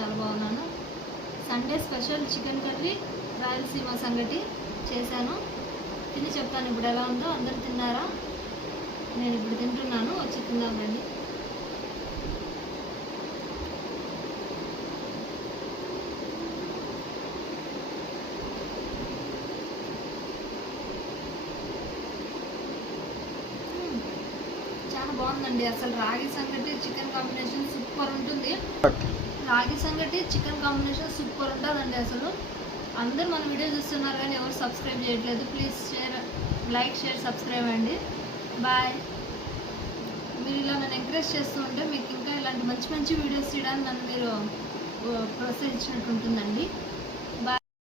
చాలా బాగున్నాను. Sunday special chicken curry Rayalaseema సంగటి చేశాను. తిని చెప్తాను ఇప్పుడు ఎలా ఉందో. అందరూ తిన్నారా? నేను ఇప్పుడు తింటున్నాను, వచ్చి తిందాం రండి. చాలా బాగుందండి. అసలు రాగి సంగటి చికెన్ కాంబినేషన్ సూపర్ ఉంటుంది. రాగి సంగటి చికెన్ కాంబినేషన్ సూపర్ ఉంటుందండి. అసలు అందరూ మన వీడియో చూస్తున్నారు కానీ ఎవరు సబ్స్క్రైబ్ చేయట్లేదు. ప్లీజ్ లైక్ షేర్ సబ్స్క్రైబ్ అండి. బాయ్. మీరు ఇలా నన్ను ఎంకరేజ్ చేస్తూ ఉంటే మీకు ఇంకా ఇలాంటి మంచి మంచి వీడియోస్ చేయడానికి నన్ను మీరు ప్రోత్సహించినట్టు ఉంటుందండి.